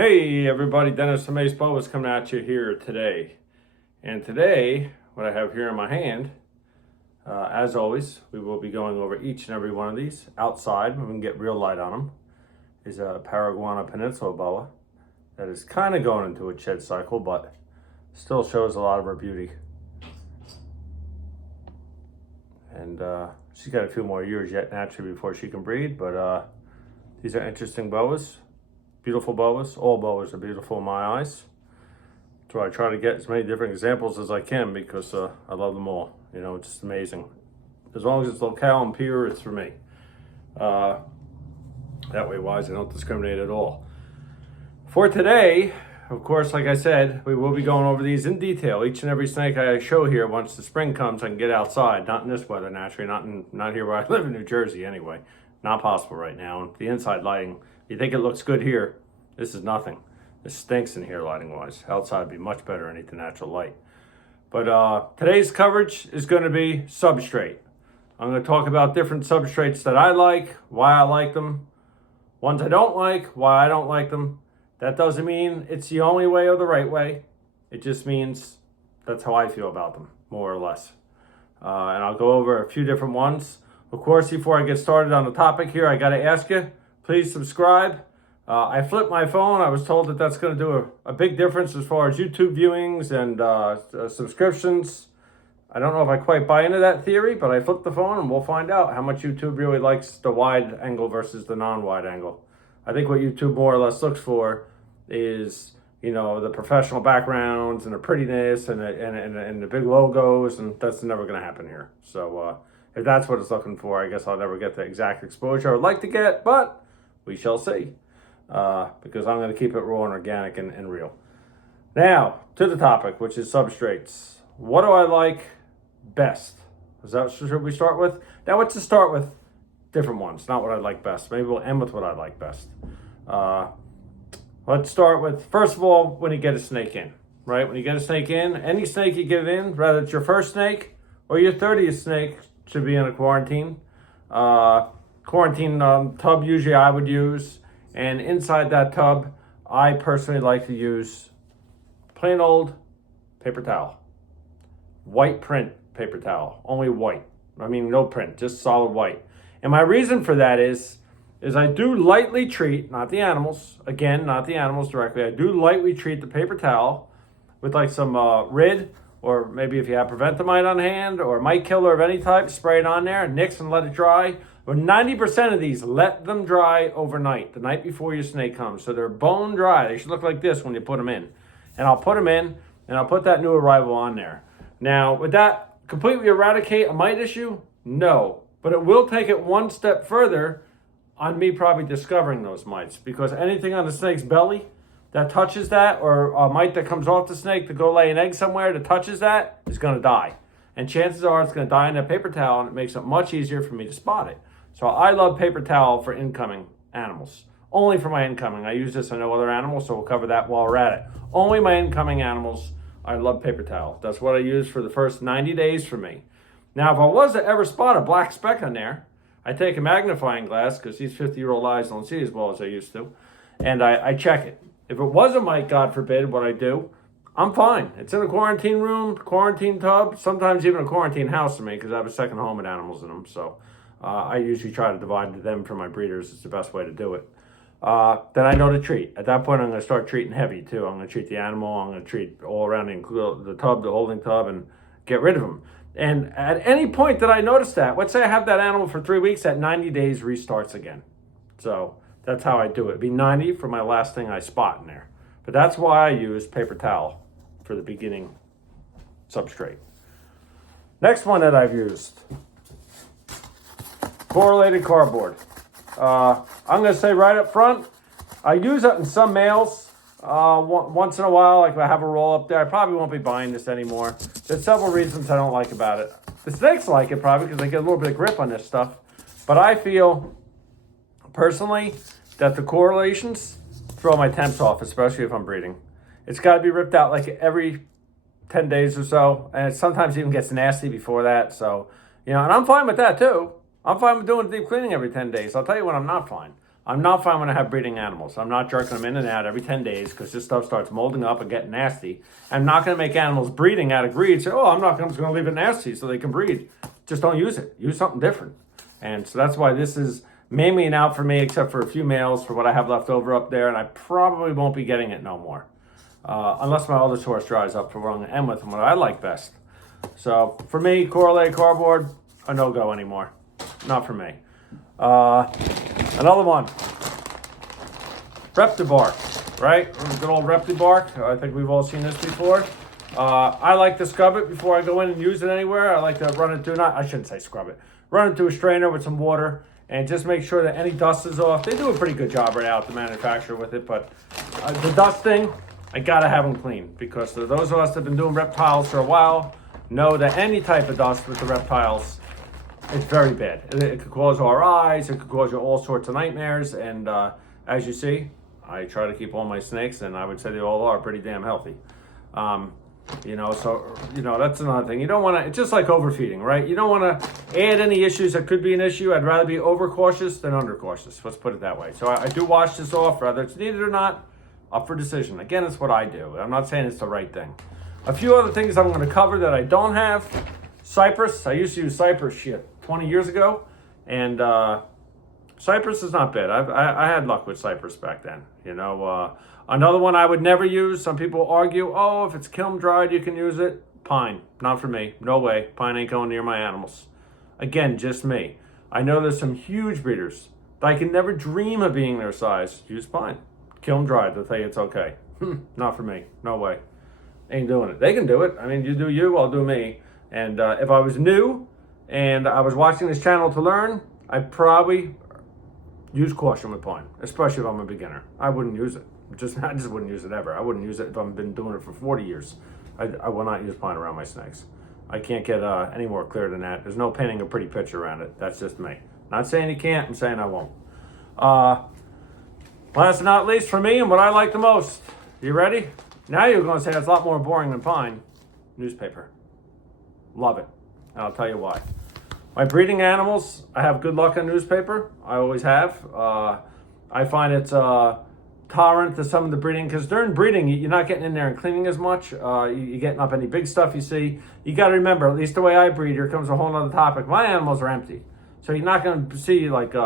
Hey everybody, Dennis from Boas coming at you here today. And today, what I have here in my hand, as always, we will be going over each and every one of these outside. We can get real light on them. Is a Paraguana Peninsula boa that is kind of going into a shed cycle, but still shows a lot of her beauty. And she's got a few more years yet naturally before she can breed, but these are interesting boas. Beautiful boas. All boas are beautiful in my eyes. So I try to get as many different examples as I can because I love them all. You know, it's just amazing. As long as it's locale and pure, it's for me. That way, wise, I don't discriminate at all. For today, of course, like I said, we will be going over these in detail. Each and every snake I show here, once the spring comes, I can get outside. Not in this weather, naturally. Not here where I live in New Jersey, anyway. Not possible right now. The inside lighting, you think it looks good here. This is nothing. This stinks in here lighting-wise. Outside would be much better underneath the natural light. But today's coverage is going to be substrate. I'm going to talk about different substrates that I like, why I like them, ones I don't like, why I don't like them. That doesn't mean it's the only way or the right way. It just means that's how I feel about them, more or less. And I'll go over a few different ones. Of course, before I get started on the topic here, I got to ask you, please subscribe. I flipped my phone. I was told that that's going to do a big difference as far as YouTube viewings and subscriptions. I don't know if I quite buy into that theory, but I flipped the phone and we'll find out how much YouTube really likes the wide angle versus the non-wide angle. I think what YouTube more or less looks for is, you know, the professional backgrounds and the prettiness and the big logos, and that's never going to happen here. So if that's what it's looking for, I guess I'll never get the exact exposure I would like to get, but we shall see. Because I'm going to keep it raw and organic and real. Now, to the topic, which is substrates. What do I like best? Is that what should we start with? Now, let's just start with different ones, not what I like best. Maybe we'll end with what I like best. Let's start with, first of all, when you get a snake in, right? When you get a snake in, any snake you get it in, whether it's your first snake or your 30th snake, should be in a quarantine. Quarantine tub usually I would use. And inside that tub, I personally like to use plain old paper towel. White print paper towel, only white. I mean, no print, just solid white. And my reason for that is I do lightly treat, not the animals, again, not the animals directly, I do lightly treat the paper towel with like some Rid, or maybe if you have Preventamite on hand, or mite killer of any type, spray it on there, nix and let it dry. But 90% of these, let them dry overnight, the night before your snake comes. So they're bone dry. They should look like this when you put them in. And I'll put them in, and I'll put that new arrival on there. Now, would that completely eradicate a mite issue? No. But it will take it one step further on me probably discovering those mites. Because anything on the snake's belly that touches that, or a mite that comes off the snake to go lay an egg somewhere that touches that, is going to die. And chances are it's going to die in that paper towel, and it makes it much easier for me to spot it. So I love paper towel for incoming animals. Only for my incoming. I use this on no other animals, so we'll cover that while we're at it. Only my incoming animals, I love paper towel. That's what I use for the first 90 days for me. Now, if I was to ever spot a black speck on there, I take a magnifying glass, because these 50-year-old eyes don't see as well as I used to, and I check it. If it was a mite, God forbid, what I do, I'm fine. It's in a quarantine room, quarantine tub, sometimes even a quarantine house for me, because I have a second home with animals in them, so I usually try to divide them from my breeders. It's the best way to do it. Then I know to treat. At that point, I'm going to start treating heavy, too. I'm going to treat the animal. I'm going to treat all around the tub, the holding tub, and get rid of them. And at any point that I notice that, let's say I have that animal for 3 weeks, at 90 days restarts again. So that's how I do it. It'd be 90 for my last thing I spot in there. But that's why I use paper towel for the beginning substrate. Next one that I've used, corrugated cardboard. I'm going to say right up front, I use it in some males. Once in a while, like if I have a roll up there, I probably won't be buying this anymore. There's several reasons I don't like about it. The snakes like it probably because they get a little bit of grip on this stuff. But I feel, personally, that the correlations throw my temps off, especially if I'm breeding. It's got to be ripped out like every 10 days or so. And it sometimes even gets nasty before that. So, you know, and I'm fine with that too. I'm fine with doing deep cleaning every 10 days. I'll tell you when I'm not fine. I'm not fine when I have breeding animals. I'm not jerking them in and out every 10 days because this stuff starts molding up and getting nasty. I'm not going to make animals breeding out of greed. Say, oh, I'm just going to leave it nasty so they can breed. Just don't use it. Use something different. And so that's why this is mainly an out for me, except for a few males for what I have left over up there. And I probably won't be getting it no more. Unless my other source dries up for what I'm going to end with and what I like best. So for me, corrugated cardboard, a no-go anymore. Not for me. Another one. Repti bark, right? Good old Repti bark. I think we've all seen this before. I like to scrub it before I go in and use it anywhere. I like to run it through, I shouldn't say scrub it. Run it through a strainer with some water and just make sure that any dust is off. They do a pretty good job right now at the manufacturer with it, but the dust thing, I gotta have them clean because those of us that have been doing reptiles for a while know that any type of dust with the reptiles, it's very bad. It could cause RIs, it could cause you all sorts of nightmares, and as you see, I try to keep all my snakes, and I would say they all are pretty damn healthy. That's another thing. You don't want to, it's just like overfeeding, right? You don't want to add any issues that could be an issue. I'd rather be overcautious than undercautious. Let's put it that way. So I do wash this off, whether it's needed or not, up for decision. Again, it's what I do. I'm not saying it's the right thing. A few other things I'm going to cover that I don't have. Cypress. I used to use Cypress 20 years ago, and Cypress is not bad. I had luck with Cypress back then. Another one I would never use. Some people argue, oh, if it's kiln dried, you can use it. Pine, not for me. No way. Pine ain't going near my animals. Again, just me. I know there's some huge breeders that I can never dream of being their size. Use pine. Kiln dried, they'll tell you it's okay. Not for me. No way. Ain't doing it. They can do it. I mean, you do you, I'll do me. And if I was new and I was watching this channel to learn, I'd probably use caution with pine, especially if I'm a beginner. I wouldn't use it. I just wouldn't use it ever. I wouldn't use it if I've been doing it for 40 years. I will not use pine around my snakes. I can't get any more clear than that. There's no painting a pretty picture around it. That's just me. Not saying you can't, I'm saying I won't. Last but not least for me and what I like the most. You ready? Now you're going to say it's a lot more boring than pine. Newspaper. Love it. And I'll tell you why. My breeding animals, I have good luck on newspaper. I always have. I find it's tolerant to some of the breeding, because during breeding, you're not getting in there and cleaning as much. You're getting up any big stuff you see. You got to remember, at least the way I breed, here comes a whole other topic. My animals are empty. So you're not going to see like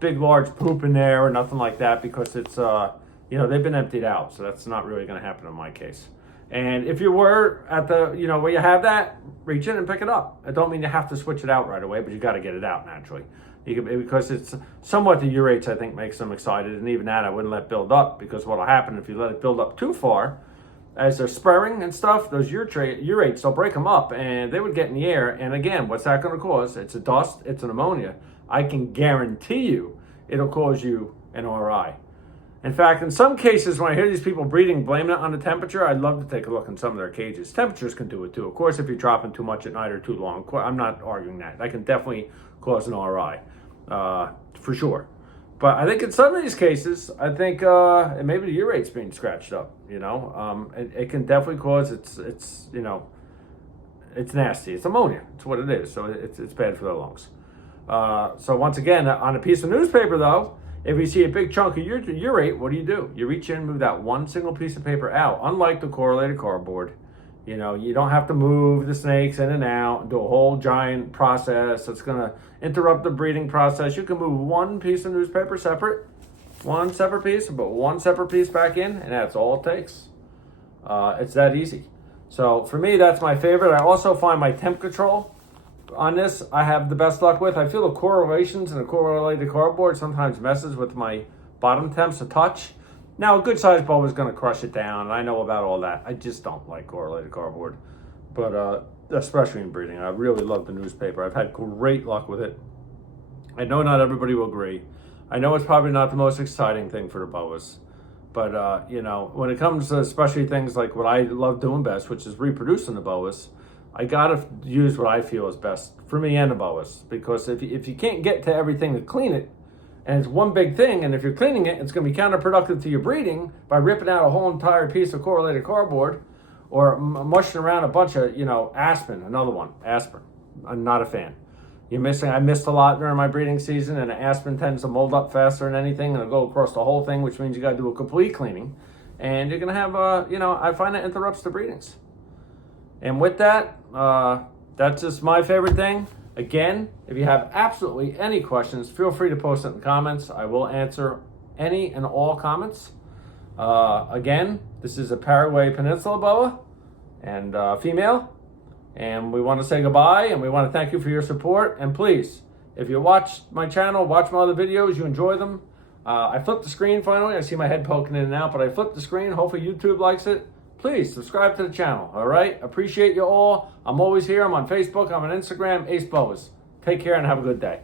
big, large poop in there or nothing like that, because it's, they've been emptied out. So that's not really going to happen in my case. And if you were at the, where you have that, reach in and pick it up. I don't mean you have to switch it out right away, but you got to get it out naturally. Because it's somewhat the urates, I think, makes them excited. And even that I wouldn't let build up, because what'll happen if you let it build up too far, as they're spurring and stuff, those urates, they'll break them up and they would get in the air. And again, what's that going to cause? It's a dust, it's an ammonia. I can guarantee you it'll cause you an RI. In fact, in some cases, when I hear these people breeding, blaming it on the temperature, I'd love to take a look in some of their cages. Temperatures can do it too. Of course, if you're dropping too much at night or too long, I'm not arguing that. That can definitely cause an RI, for sure. But I think in some of these cases, I think maybe the urate's being scratched up. It can definitely cause it's nasty. It's ammonia. It's what it is. So it's bad for the lungs. So once again, on a piece of newspaper though, if you see a big chunk of urate, what do? You reach in and move that one single piece of paper out. Unlike the corrugated cardboard, you don't have to move the snakes in and out and do a whole giant process that's going to interrupt the breeding process. You can move one piece of newspaper separate, one separate piece, and put one separate piece back in, and that's all it takes. It's that easy. So for me, that's my favorite. I also find my temp control on this, I have the best luck with. I feel the correlations in the corrugated cardboard sometimes messes with my bottom temps a touch. Now, a good sized bulb is going to crush it down, and I know about all that. I just don't like corrugated cardboard, but especially in breeding. I really love the newspaper. I've had great luck with it. I know not everybody will agree. I know it's probably not the most exciting thing for the boas, but when it comes to especially things like what I love doing best, which is reproducing the boas, I gotta use what I feel is best for me and the boas, because if you can't get to everything to clean it, and it's one big thing, and if you're cleaning it, it's gonna be counterproductive to your breeding by ripping out a whole entire piece of corrugated cardboard, or mushing around a bunch of, aspirin, another one, aspirin. I'm not a fan. I missed a lot during my breeding season, and aspen tends to mold up faster than anything, and it'll go across the whole thing, which means you got to do a complete cleaning. And you're going to have, I find that interrupts the breedings. And with that, that's just my favorite thing. Again, if you have absolutely any questions, feel free to post it in the comments. I will answer any and all comments. Again, this is a Paraguay Peninsula boa and female. And we want to say goodbye, and we want to thank you for your support. And please, if you watch my channel, watch my other videos, you enjoy them. I flipped the screen finally. I see my head poking in and out, but I flipped the screen. Hopefully YouTube likes it. Please subscribe to the channel, all right? Appreciate you all. I'm always here. I'm on Facebook. I'm on Instagram, Ace Boas. Take care and have a good day.